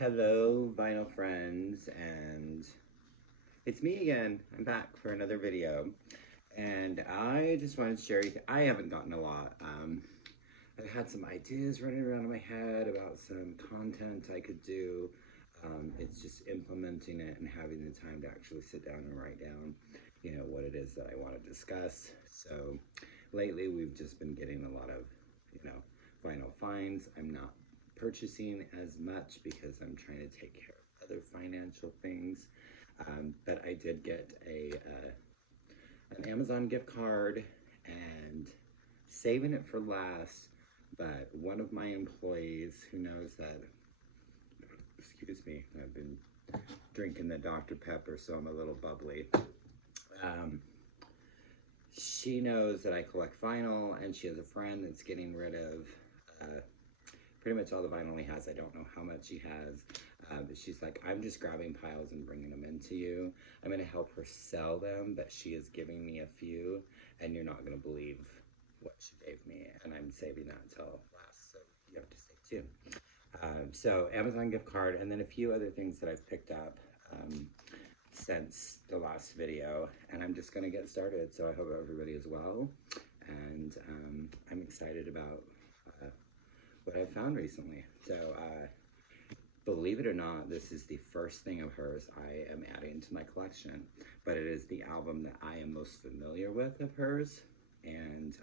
Hello, vinyl friends, and it's me again. I'm back for another video, and I just wanted to share. I haven't gotten a lot. I've had some ideas running around in my head about some content I could do. It's just implementing it and having the time to actually sit down and write down, what it is that I want to discuss. So lately, we've just been getting a lot of, vinyl finds. I'm not purchasing as much because I'm trying to take care of other financial things. But I did get an Amazon gift card and saving it for last. But one of my employees who knows that, excuse me, I've been drinking the Dr. Pepper, so I'm a little bubbly. She knows that I collect vinyl, and she has a friend that's getting rid of pretty much all the vinyl he has. I don't know how much he has, but she's like, I'm just grabbing piles and bringing them into you. I'm going to help her sell them, but she is giving me a few, and you're not going to believe what she gave me, and I'm saving that until last, so you have to stay tuned. So Amazon gift card, and then a few other things that I've picked up since the last video, and I'm just going to get started, so I hope everybody is well, and I'm excited about what I've found recently. So believe it or not, this is the first thing of hers I am adding to my collection, but it is the album that I am most familiar with of hers, and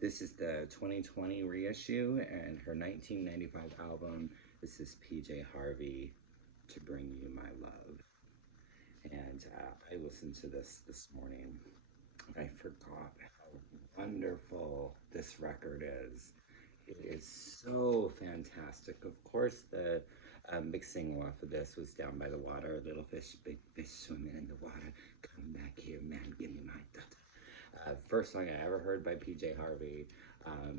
this is the 2020 reissue and her 1995 album. This is PJ Harvey, To Bring You My Love. And I listened to this morning. I forgot how wonderful this record is. It is so fantastic. Of course, the mixing off of this was Down by the Water. Little fish, big fish swimming in the water. Come back here, man, give me my data. First song I ever heard by PJ Harvey.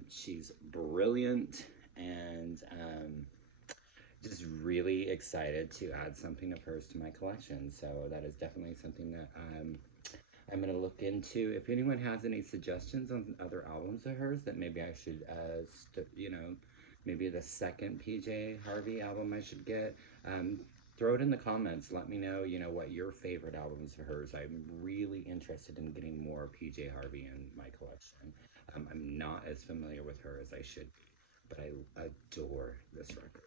She's brilliant, and just really excited to add something of hers to my collection. So that is definitely something that I'm going to look into. If anyone has any suggestions on other albums of hers that maybe I should, maybe the second PJ Harvey album I should get, throw it in the comments. Let me know, what your favorite albums of hers. I'm really interested in getting more PJ Harvey in my collection. I'm not as familiar with her as I should be, but I adore this record.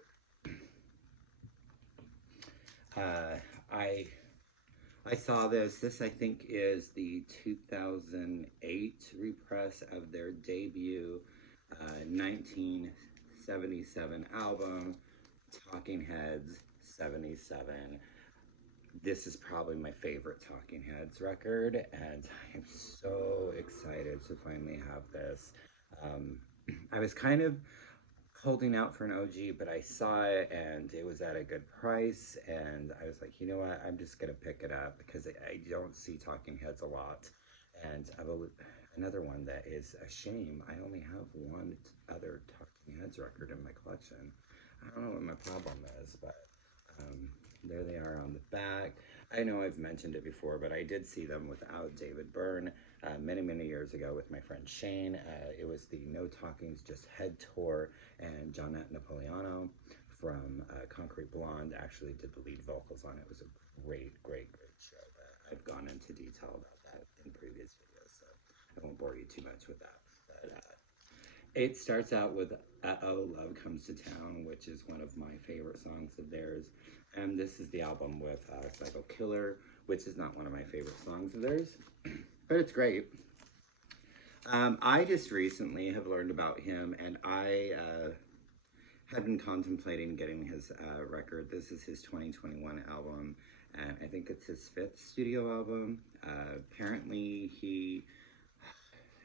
I saw this. This, I think, is the 2008 repress of their debut 1977 album, Talking Heads 77. This is probably my favorite Talking Heads record, and I am so excited to finally have this. I was kind of holding out for an OG, but I saw it and it was at a good price, and I was like, you know what, I'm just gonna pick it up because I don't see Talking Heads a lot, and another one that is a shame. I only have one other Talking Heads record in my collection. I don't know what my problem is, but there they are on the back. I know I've mentioned it before, but I did see them without David Byrne many years ago with my friend Shane. It was the No Talkings, Just Head tour, and Johnette Napoleano from Concrete Blonde actually did the lead vocals on it. It was a great show. I've gone into detail about that in previous videos, so I won't bore you too much with that. But it starts out with Uh-Oh, Love Comes to Town, which is one of my favorite songs of theirs. And this is the album with Psycho Killer, which is not one of my favorite songs of theirs, but it's great. I just recently have learned about him, and I had been contemplating getting his record. This is his 2021 album, and I think it's his 5th studio album. Apparently he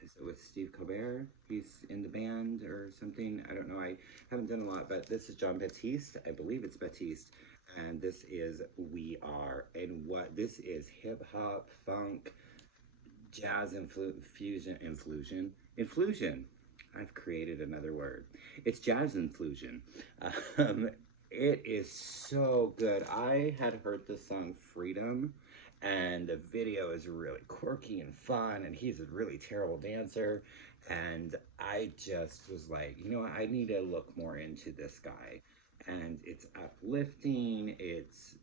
is it with Steve Colbert? He's in the band or something. I don't know. I haven't done a lot, but this is John Batiste. I believe it's Batiste. And this is We Are. And what this is, hip hop, funk, jazz infusion. I've created another word. It's jazz infusion. It is so good. I had heard the song Freedom, and the video is really quirky and fun, and he's a really terrible dancer, and I just was like, I need to look more into this guy. And it's uplifting.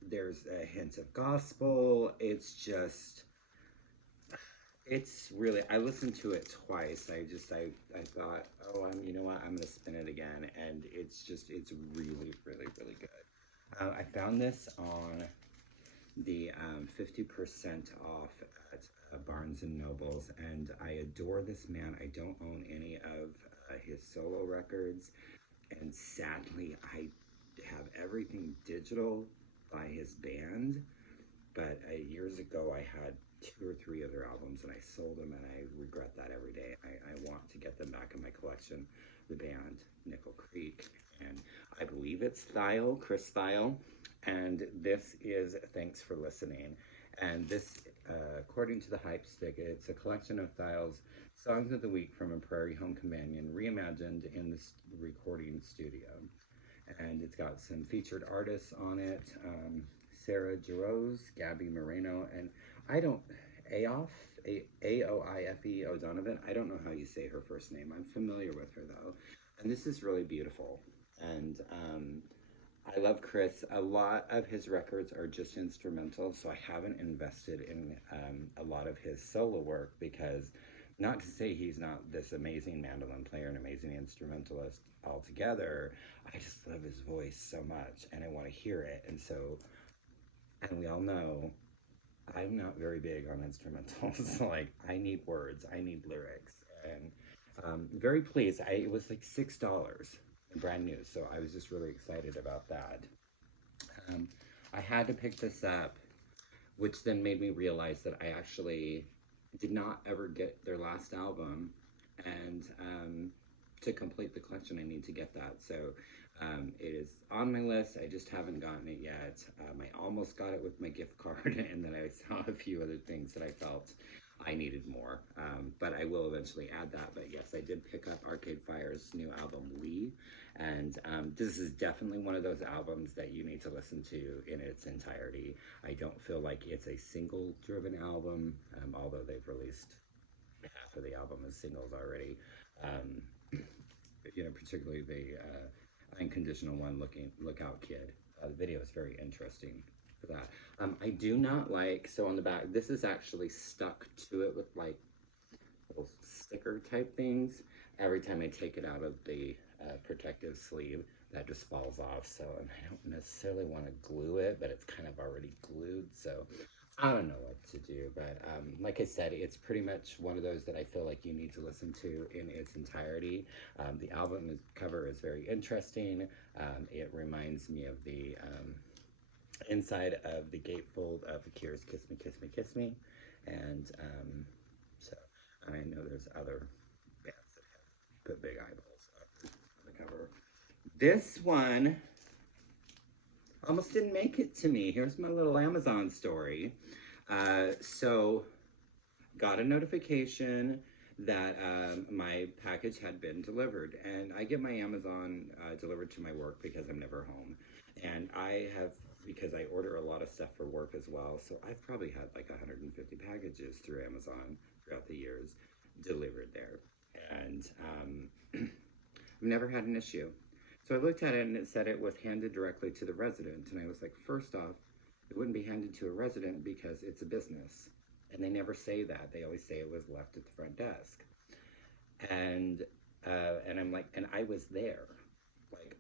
There's a hint of gospel. It's really, I listened to it twice. I thought, oh, you know what, I'm gonna spin it again, and it's really, really, really good. I found this on the 50% off at Barnes and Nobles, and I adore this man. I don't own any of his solo records, and sadly, I have everything digital by his band. But years ago, I had 2 or 3 of their albums, and I sold them, and I regret that every day. I want to get them back in my collection. The band, Nickel Creek, and I believe it's Chris Thile, and this is Thanks for Listening. And this, according to the Hype Stick, it's a collection of Thile's songs of the week from a Prairie Home Companion, reimagined in the recording studio. And it's got some featured artists on it. Sarah Jarosz, Gabby Moreno, and Aoife O'Donovan. I don't know how you say her first name. I'm familiar with her though. And this is really beautiful. And I love Chris. A lot of his records are just instrumental, so I haven't invested in a lot of his solo work, because not to say he's not this amazing mandolin player and amazing instrumentalist altogether, I just love his voice so much and I want to hear it. And we all know I'm not very big on instrumentals. Like, I need words, I need lyrics. And very pleased. It was like $6 and brand new, so I was just really excited about that. I had to pick this up, which then made me realize that I actually did not ever get their last album, and to complete the collection I need to get that. So it is on my list. I just haven't gotten it yet. I almost got it with my gift card, and then I saw a few other things that I felt I needed more, but I will eventually add that. But yes, I did pick up Arcade Fire's new album, Lee, and this is definitely one of those albums that you need to listen to in its entirety. I don't feel like it's a single-driven album, although they've released half of the album as singles already. Particularly the Unconditional one, Look Out Kid. The video is very interesting for that. I do not like, so on the back, this is actually stuck to it with like little sticker type things. Every time I take it out of the protective sleeve, that just falls off. So, and I don't necessarily want to glue it, but it's kind of already glued. So I don't know what to do, but like I said, it's pretty much one of those that I feel like you need to listen to in its entirety. The album cover is very interesting. It reminds me of the inside of the gatefold of The Cure's Kiss Me, Kiss Me, Kiss Me. And so I know there's other bands that have put big eyeballs on the cover. This one almost didn't make it to me. Here's my little Amazon story. So got a notification that my package had been delivered, and I get my Amazon delivered to my work because I'm never home. And because I order a lot of stuff for work as well, so I've probably had like 150 packages through Amazon throughout the years delivered there. And I've never had an issue. So I looked at it and it said it was handed directly to the resident. And I was like, first off, it wouldn't be handed to a resident because it's a business. And they never say that. They always say it was left at the front desk. And I'm like, and I was there. Like,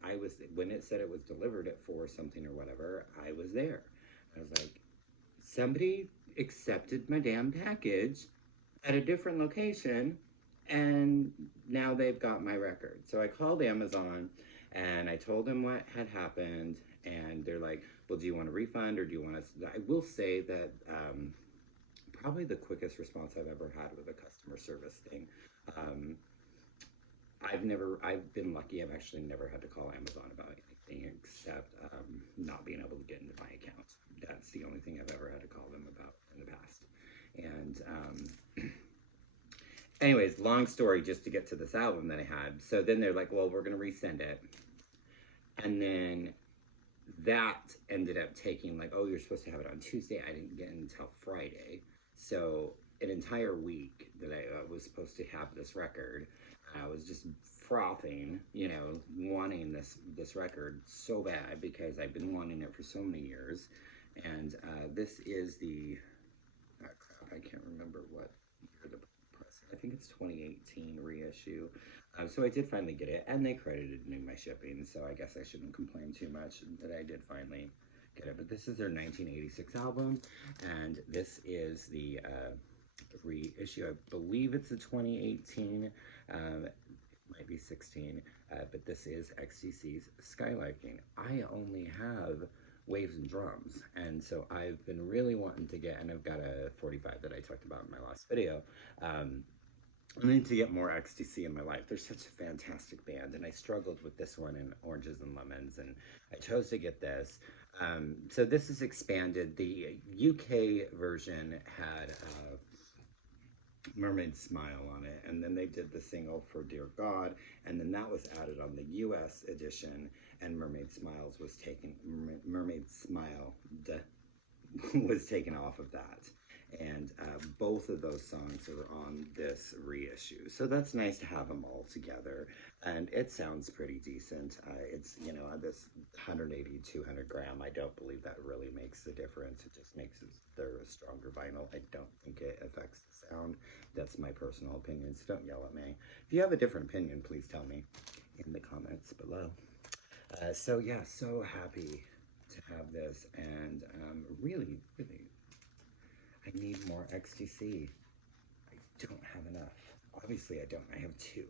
when it said it was delivered at 4 something or whatever, I was there. I was like, somebody accepted my damn package at a different location, and now they've got my record. So I called Amazon, and I told them what had happened, and they're like, well, do you want a refund, or do you want us? I will say that probably the quickest response I've ever had with a customer service thing. I've been lucky. I've actually never had to call Amazon about anything except not being able to get into my account. That's the only thing I've ever had to call them about in the past. And anyways, long story just to get to this album that I had. So then they're like, well, we're going to resend it. And then that ended up taking like, oh, you're supposed to have it on Tuesday. I didn't get it until Friday. So an entire week that I was supposed to have this record. I was just frothing, you know, wanting this record so bad because I've been wanting it for so many years. And this is the, crap, I can't remember what year the press, I think it's 2018 reissue. So I did finally get it, and they credited me my shipping, so I guess I shouldn't complain too much that I did finally get it. But this is their 1986 album, and this is the reissue. I believe it's a 2018. It might be 16, but this is XTC's Skylarking. I only have Waves and Drums, and so I've been really wanting to get, and I've got a 45 that I talked about in my last video. I need to get more XTC in my life. They're such a fantastic band, and I struggled with this one in Oranges and Lemons, and I chose to get this. So this is expanded. The UK version had Mermaid Smile on it, and then they did the single for Dear God, and then that was added on the US edition, and Mermaid Smile was taken off of that. And both of those songs are on this reissue, so that's nice to have them all together, and it sounds pretty decent. It's, you know, this 180, 200 gram, I don't believe that really makes the difference. It just makes it, they're a stronger vinyl. I don't think it affects the sound. That's my personal opinion, so don't yell at me. If you have a different opinion, please tell me in the comments below. So yeah, so happy to have this, and really, I need more XTC. I don't have enough. Obviously, I don't. I have two.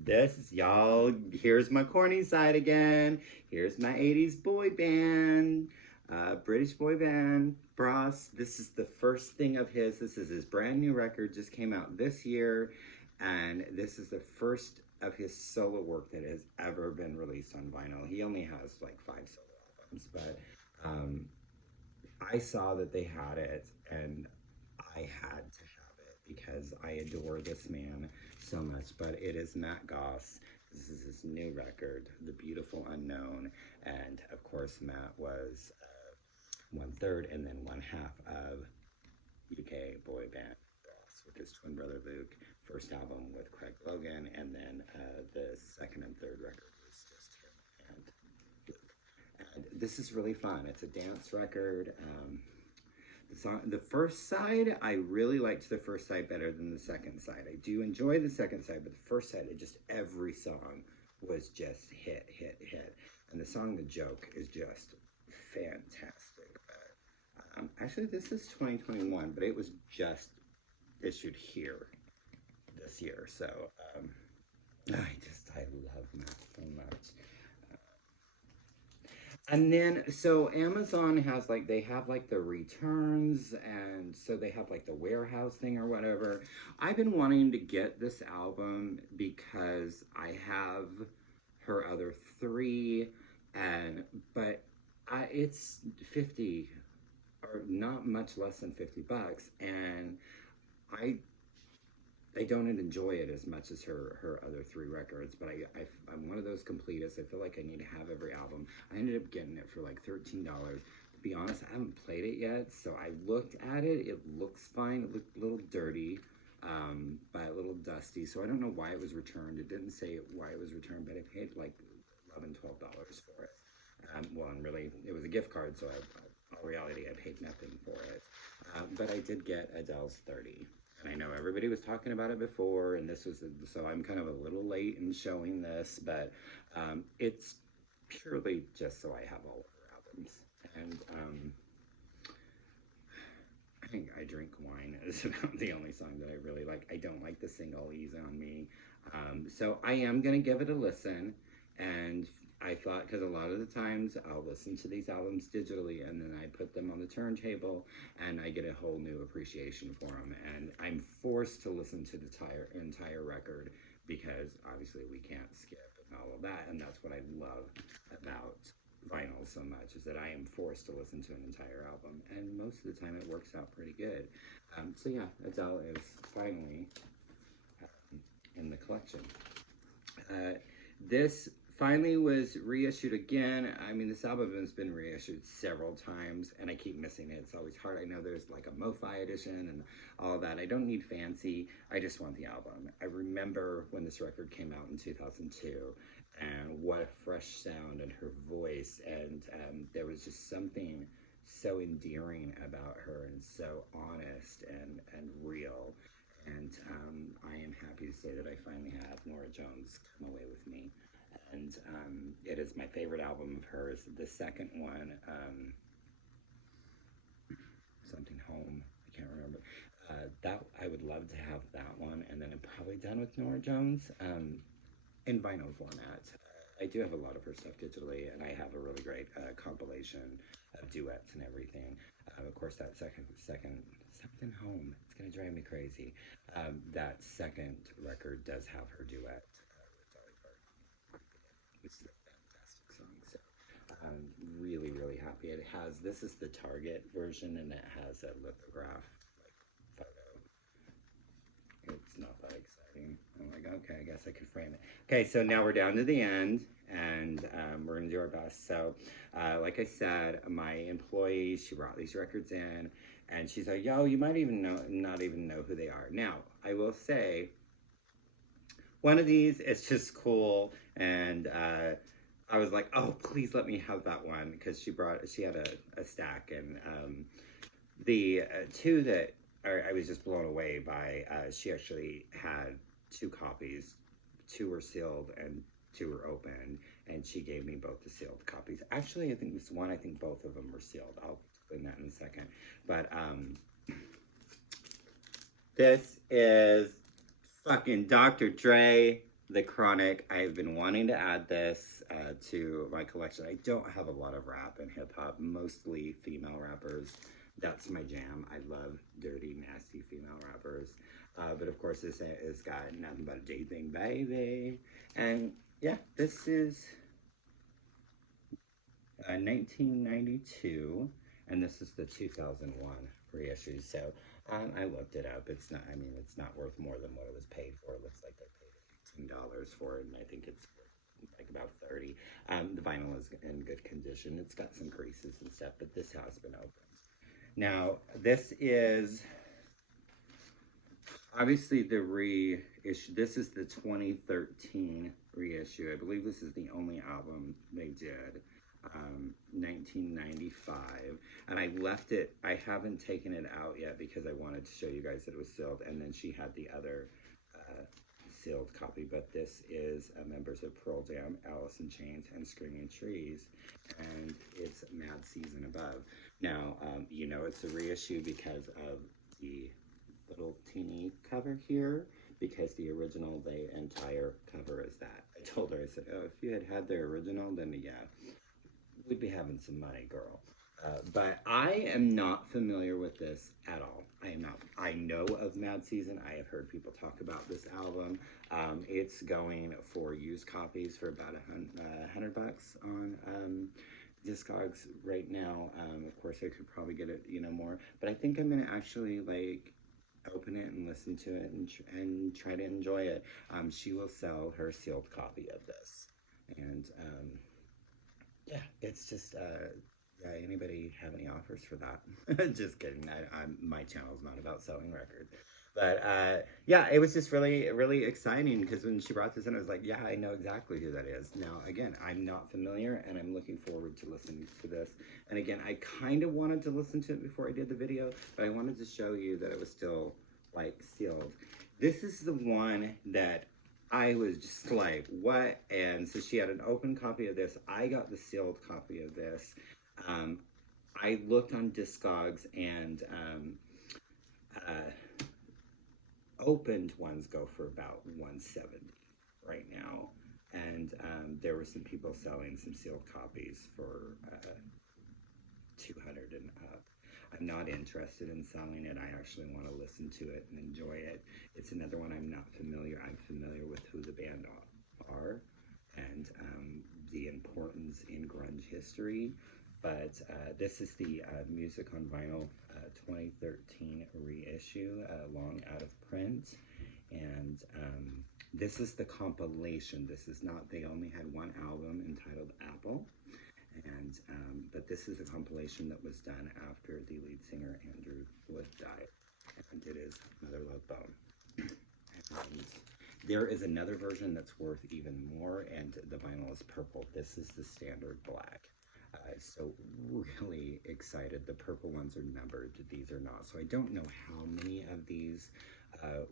This, y'all, here's my corny side again. Here's my 80s boy band, British boy band, Bros. This is the first thing of his. This is his brand new record, just came out this year, and this is the first of his solo work that has ever been released on vinyl. He only has like 5 solo albums, but I saw that they had it, and I had to have it because I adore this man so much. But it is Matt Goss. This is his new record, The Beautiful Unknown, and of course Matt was 1/3 and then 1/2 of UK boy band Goss with his twin brother Luke. First album with Craig Logan, and then the second and third record was just him and Luke. And this is really fun. It's a dance record. The first side, I really liked the first side better than the second side. I do enjoy the second side, but the first side, every song was just hit. And the song The Joke is just fantastic. But, actually, this is 2021, but it was just issued here this year. So I love Matt so much. And then, so Amazon has like, they have like the returns, and so they have like the warehouse thing or whatever. I've been wanting to get this album because I have her other 3, but it's 50, or not much less than 50 bucks, and I don't enjoy it as much as her other 3 records, but I'm one of those completists. I feel like I need to have every album. I ended up getting it for like $13. To be honest, I haven't played it yet, so I looked at it. It looks fine. It looked a little dirty, but a little dusty, so I don't know why it was returned. It didn't say why it was returned, but I paid like $11, $12 for it. Well, and really, it was a gift card, so in reality, I paid nothing for it. But I did get Adele's 30. And I know everybody was talking about it before, and this was, so I'm kind of a little late in showing this, but it's purely just so I have all of her albums. And I think I Drink Wine is about the only song that I really like. I don't like the single Easy on Me. So I am going to give it a listen, and I thought, because a lot of the times I'll listen to these albums digitally and then I put them on the turntable and I get a whole new appreciation for them. And I'm forced to listen to the entire record because obviously we can't skip and all of that. And that's what I love about vinyl so much, is that I am forced to listen to an entire album. And most of the time it works out pretty good. So yeah, Adele is finally in the collection. This finally was reissued again. I mean, this album has been reissued several times, and I keep missing it. It's always hard. I know there's like a MoFi edition and all of that. I don't need fancy. I just want the album. I remember when this record came out in 2002, and what a fresh sound and her voice, and there was just something so endearing about her and so honest and real. And I am happy to say that I finally have Nora Jones Come Away With Me. And it is my favorite album of hers. The second one, something Home, I can't remember. That I would love to have that one, and then I'm probably done with Nora Jones in vinyl format. I do have a lot of her stuff digitally, and I have a really great compilation of duets and everything. Of course, that second Something Home, it's gonna drive me crazy. That second record does have her duet with Dolly Parton, which is a fantastic song. So I'm really, really happy. It has, this is the Target version, and it has a lithograph like photo. It's not that exciting. I'm like, okay, I guess I could frame it. Okay, so now we're down to the end, and we're gonna do our best. So, like I said, my employee, she brought these records in, and she's like, yo, you might even not even know who they are. Now, I will say, one of these is just cool, and I was like, oh, please let me have that one, because she had a stack, and the two that I was just blown away by, she actually had 2 copies. 2 were sealed and 2 were open, and she gave me both the sealed copies. Actually, I think this one, I think both of them were sealed. I'll explain that in a second. But this is fucking Dr. Dre the Chronic. I've been wanting to add this to my collection. I don't have a lot of rap and hip hop, mostly female rappers. That's my jam. I love dirty, nasty female rappers. But of course, this has got Nothing But a Day Thing, Baby. And yeah, this is 1992, and this is the 2001 reissue. So I looked it up. It's not, I mean, it's not worth more than what it was paid for. It looks like they paid $18 for it, and I think it's like about 30. The vinyl is in good condition. It's got some creases and stuff, but this has been opened. Now, this is obviously the reissue. This is the 2013 reissue. I believe this is the only album they did. 1995, and I left it. I haven't taken it out yet because I wanted to show you guys that it was sealed, and then she had the other sealed copy. But this is members of Pearl Jam, Alice in Chains, and Screaming Trees, and it's Mad Season Above. Now, you know it's a reissue because of the little teeny cover here, because the original, the entire cover is that. I told her, I said, oh, if you had had the original, then yeah, we'd be having some money, girl. But I am not familiar with this at all. I am not. I know of Mad Season. I have heard people talk about this album. It's going for used copies for about $100 on Discogs right now. Of course, I could probably get it, you know, more. But I think I'm gonna actually like open it and listen to it and try to enjoy it. She will sell her sealed copy of this, and yeah, it's just yeah, anybody have any offers for that? Just kidding. My channel's not about selling records. But yeah, it was just really, really exciting, because when she brought this in, I was like, yeah, I know exactly who that is. Now, again, I'm not familiar, and I'm looking forward to listening to this. And again, I kind of wanted to listen to it before I did the video, but I wanted to show you that it was still, like, sealed. This is the one that I was just like, what? And so she had an open copy of this. I got the sealed copy of this. I looked on Discogs, and opened ones go for about $170 right now, and there were some people selling some sealed copies for $200 and up. I'm not interested in selling it. I actually want to listen to it and enjoy it. It's another one I'm not familiar. I'm familiar with who the band are and the importance in grunge history. But this is the Music on Vinyl 2013 reissue, long out of print. And This is the compilation. This is not, they only had one album entitled Apple. And, but this is a compilation that was done after the lead singer Andrew Wood died. And it is Mother Love Bone. And there is another version that's worth even more, and the vinyl is purple. This is the standard black. So really excited. The purple ones are numbered. These are not. So I don't know how many of these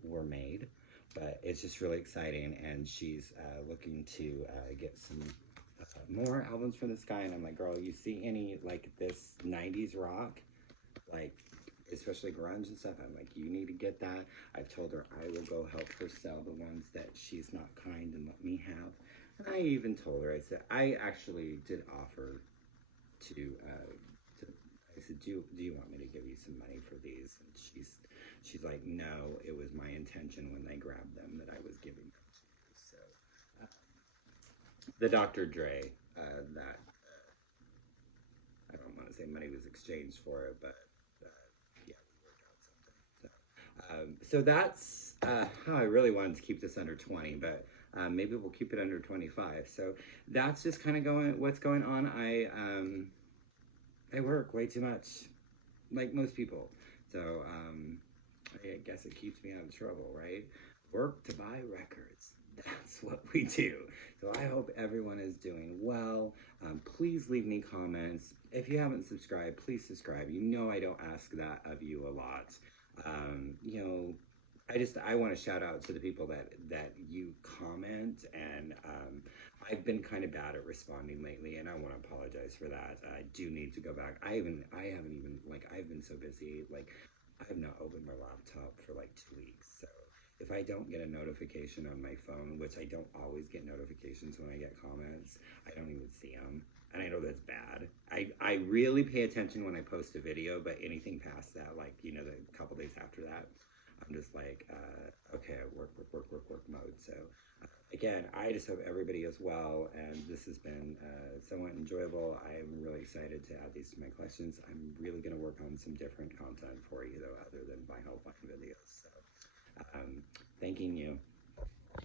were made, but it's just really exciting. And she's looking to get some more albums from this guy. And I'm like, girl, you see any like this 90s rock? Like, especially grunge and stuff, I'm like, you need to get that. I've told her I will go help her sell the ones that she's not kind and let me have. And I even told her, I said, I actually did offer to I said, do you want me to give you some money for these? And she's like, no, it was my intention when they grabbed them that I was giving them to you. So the Dr. Dre, that I don't want to say money was exchanged for it, but yeah, we worked out something. So that's how I really wanted to keep this under 20, but maybe we'll keep it under 25. So that's just kind of what's going on. I work way too much, like most people. So I guess it keeps me out of trouble, right? Work to buy records. That's what we do. So I hope everyone is doing well. Please leave me comments. If you haven't subscribed, please subscribe. You know I don't ask that of you a lot. You know, I want to shout out to the people that you comment, and I've been kind of bad at responding lately, and I want to apologize for that. I do need to go back. I haven't even, like, I've been so busy, like, I have not opened my laptop for like 2 weeks. So if I don't get a notification on my phone, which I don't always get notifications when I get comments, I don't even see them. And I know that's bad. I really pay attention when I post a video, but anything past that, like, you know, the couple days after that, I'm just like, okay, work mode. So again, I just hope everybody is well, and this has been somewhat enjoyable. I'm really excited to add these to my collections. I'm really going to work on some different content for you, though, other than my whole fine videos. So thanking you.